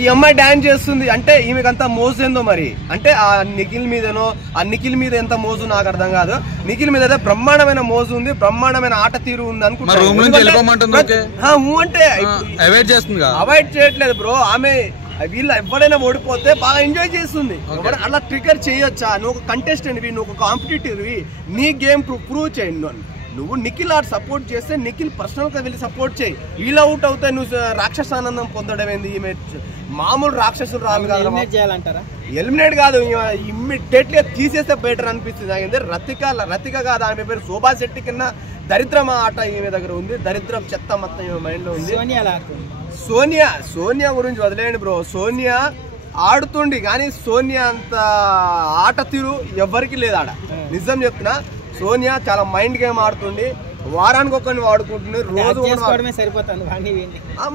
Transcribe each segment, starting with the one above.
ఈ అమ్మాయి డాన్స్ చేస్తుంది అంటే ఈమెకంత మోజు ఏందో మరి అంటే ఆ నిఖిల్ మీదనో ఆ నిఖిల్ మీద ఎంత మోజు నాకు అర్థం కాదు. నిఖిల్ మీద అయితే బ్రహ్మాండమైన మోజు ఉంది, బ్రహ్మాండమైన ఆట తీరు ఉంది అనుకుంటున్నాను. అవాయిడ్ చేయట్లేదు బ్రో. ఆమె వీళ్ళు ఎవరైనా ఓడిపోతే బాగా ఎంజాయ్ చేస్తుంది. అలా ట్రిగర్ చేయొచ్చా? నువ్వు ఒక కంటెస్టెంట్ వి, నువ్వు ఒక కాంపిటేటివ్ వి, నీ గేమ్ ప్రూవ్ చేయండి. నువ్వు నిఖిల్ ఆట సపోర్ట్ చేస్తే నిఖిల్ పర్సనల్ గా వెళ్ళి సపోర్ట్ చేయి. వీళ్ళు అవుట్ అవుతాయి, నువ్వు రాక్షసానందం పొందడం ఏంది? ఈమె మామూలు రాక్షసులు రాదు కదా. ఎలిమినేట్ కాదు, ఇమ్మీడియట్లీ తీసేస్తే బెటర్ అనిపిస్తుంది నాకు. రతిక కాదు ఆమె పేరు, శోభా శెట్టి కింద దరిద్రం ఆట ఈమె దగ్గర ఉంది. దరిద్రం చెత్త మొత్తం ఈమె మైండ్ లో ఉంది. సోనియా గురించి వదిలేయండి బ్రో. సోనియా ఆడుతుండి కానీ సోనియా అంత ఆట తీరు ఎవరికి లేదు ఆడ. నిజం చెప్తున్నా, సోనియా చాలా మైండ్ గేమ్ ఆడుతుంది. వారానికి ఒకరిని వాడుకుంటుంది, రోజు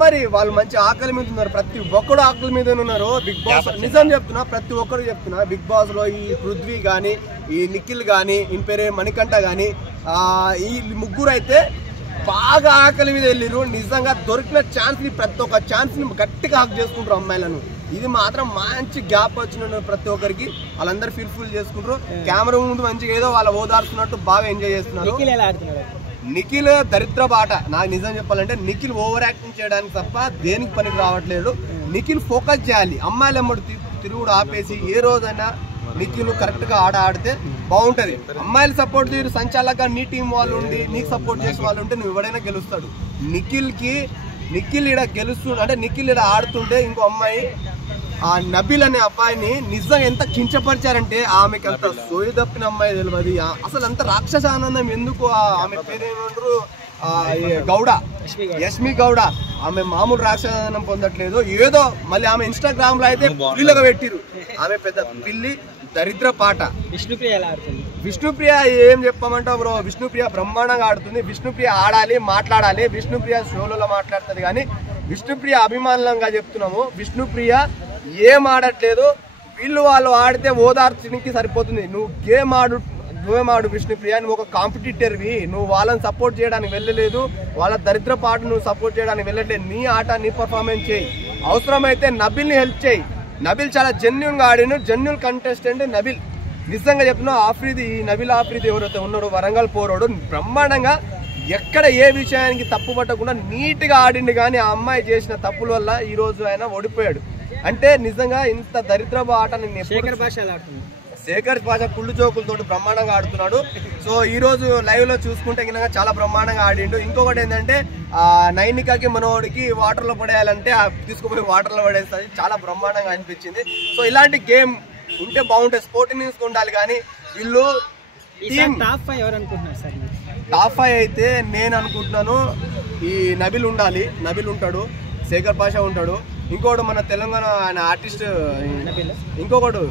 మరి వాళ్ళు మంచి ఆకలి మీద ఉన్నారు. ప్రతి ఒక్కడు ఆకలి మీద ఉన్నారు బిగ్ బాస్. నిజం చెప్తున్నా, ప్రతి ఒక్కరు చెప్తున్నా బిగ్ బాస్ లో ఈ పృథ్వీ గాని, ఈ నిఖిల్ గాని, ఈ పేరే మణికంఠ గాని, ఈ ముగ్గురు అయితే బాగా ఆకలి మీద వెళ్ళిరు. నిజంగా దొరికిన ఛాన్స్ ని, ప్రతి ఒక్క ఛాన్స్ ని గట్టిగా హాక్ చేసుకుంటారు అమ్మాయిలను. ఇది మాత్రం మంచి గ్యాప్ వచ్చిన ప్రతి ఒక్కరికి వాళ్ళందరూ ఫుల్ చేసుకుంటారు. కెమెరా ముందు మంచిగా ఏదో వాళ్ళ ఓదార్చున్నట్టు బాగా ఎంజాయ్ చేస్తున్నారు. నిఖిల్ దరిద్ర బాట. నాకు నిజం చెప్పాలంటే నిఖిల్ ఓవర్ యాక్టింగ్ చేయడానికి తప్ప దేనికి పనికి రావట్లేదు. నిఖిల్ ఫోకస్ చేయాలి. అమ్మాయిలు ఎమ్మడి తిరుగుడు ఆపేసి ఏ రోజైనా నిఖిల్ కరెక్ట్ గా ఆడితే బాగుంటది. అమ్మాయిలు సపోర్ట్ చేయరు, సంచాలక నీ టీం వాళ్ళు ఉండి నీకు సపోర్ట్ చేసే వాళ్ళు ఉంటే నువ్వు ఎవడైనా గెలుస్తాడు. నిఖిల్ ఈడ గెలుస్తుండే అంటే నిఖిల్ ఈడ ఆడుతుంటే ఇంకో అమ్మాయి ఆ నబీల్ అనే అబ్బాయిని నిజంగా ఎంత కించపరిచారంటే ఆమెకి అంత సోయి తప్పిన అమ్మాయి తెలియదు. అసలు అంత రాక్షస ఆనందం ఎందుకు? ఆమె పేరేమంటారు, గౌడ, యష్మి గౌడ. ఆమె మామూలు రాక్షసానందం పొందట్లేదు. ఏదో మళ్ళీ ఆమె ఇన్స్టాగ్రామ్ లో అయితే పిల్లిగా పెట్టిరు. ఆమె పెద్ద పిల్లి దరిద్ర పాట. విష్ణుప్రియ ఏం చెప్పమంటావు బ్రో? విష్ణుప్రియ బ్రహ్మాండంగా ఆడుతుంది. విష్ణుప్రియ ఆడాలి, మాట్లాడాలి. విష్ణుప్రియ షోలలో మాట్లాడుతుంది కానీ విష్ణుప్రియ అభిమానంగా చెప్తున్నాము. విష్ణుప్రియ ఏం ఆడట్లేదు. వాళ్ళు ఆడితే ఓదార్చడానికి సరిపోతుంది. నువ్వు గేమ్ ఆడు విష్ణుప్రియ. నువ్వు ఒక కాంపిటీటర్వి. నువ్వు వాళ్ళని సపోర్ట్ చేయడానికి వెళ్ళలేదు, వాళ్ళ దరిద్ర పాట నువ్వు సపోర్ట్ చేయడానికి వెళ్ళట్లేదు. నీ ఆట, నీ పర్ఫార్మెన్స్ చేయి. అవసరమైతే నబిల్ని హెల్ప్ చేయి. నబిల్ చాలా జెన్యున్ గా ఆడిను, జెన్యున్ కంటెస్టెంట్ నబిల్. నిజంగా చెప్తున్నా, నబిల్ ఆఫ్రిది ఎవరైతే ఉన్నాడో వరంగల్ పోరాడు బ్రహ్మాండంగా ఎక్కడ ఏ విషయానికి తప్పు పట్టకుండా నీట్ గా ఆడిండు. కానీ ఆ అమ్మాయి చేసిన తప్పుల వల్ల ఈ రోజు ఆయన ఓడిపోయాడు. అంటే నిజంగా ఇంత దరిద్ర ఆట శేఖర్ భాష కుళ్ళు జోకులతో బ్రహ్మాండంగా ఆడుతున్నాడు. సో ఈ రోజు లైవ్ లో చూసుకుంటే కింద చాలా బ్రహ్మాండంగా ఆడిండు. ఇంకొకటి ఏంటంటే నైనికాకి మనోడికి వాటర్ లో పడేయాలంటే తీసుకుపోయి వాటర్ లో పడేస్తుంది. చాలా బ్రహ్మాండంగా అనిపించింది. సో ఇలాంటి గేమ్ ఉంటే బాగుంటుంది. స్పోర్టింగ్ న్యూస్ ఉండాలి. కానీ వీళ్ళు టాప్ 5 అయితే నేను అనుకుంటున్నాను ఈ నబిల్ ఉండాలి. నబిల్ ఉంటాడు, శేఖర్ భాష ఉంటాడు, ఇంకోటి మన తెలంగాణ ఆయన ఆర్టిస్ట్ ఇంకొకడు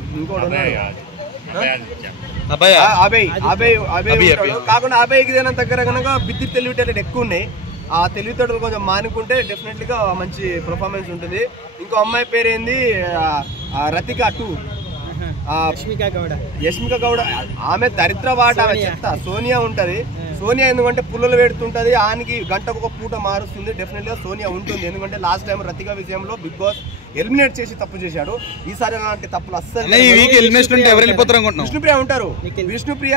అభయ్ ఉంటాడు. కాకుండా అభయ్కి ఏదైనా దగ్గర కనుక బిద్ది తెలివితేటలు ఎక్కువ ఉన్నాయి. ఆ తెలివితేటలు కొంచెం మానుకుంటే డెఫినెట్లీగా మంచి పర్ఫార్మెన్స్ ఉంటుంది. ఇంకో అమ్మాయి పేరేంది, రతిక 2, యష్మిక గౌడ. ఆమె దరిద్ర వాట, ఆమె చెత్త. సోనియా ఉంటది. సోనియా ఎందుకంటే పుల్లలు పెడుతుంటది, ఆనికి గంటకు ఒక పూట మారుస్తుంది. డెఫినెట్ గా సోనియా ఉంటుంది. ఎందుకంటే లాస్ట్ టైం రతిక విజయంలో బిగ్ బాస్ ఎలిమినేట్ చేసి తప్పు చేశాడు. ఈసారి అలాంటి తప్పులు అస్సలు. విష్ణుప్రియ ఉంటారు. విష్ణుప్రియ,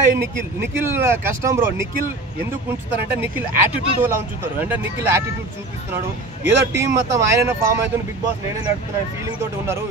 నిఖిల్ కష్టం బ్రో. నిఖిల్ ఎందుకు ఉంచుతారంటే నిఖిల్ యాటిట్యూడ్ వల్ల ఉంచుతారు. అంటే నిఖిల్ యాటిట్యూడ్ చూపిస్తున్నాడు. ఏదో టీం మొత్తం ఆయనైనా ఫామ్ అవుతుంది, బిగ్ బాస్ నేనే నడుపుతున్నా ఫీలింగ్ తోటి ఉన్నారు.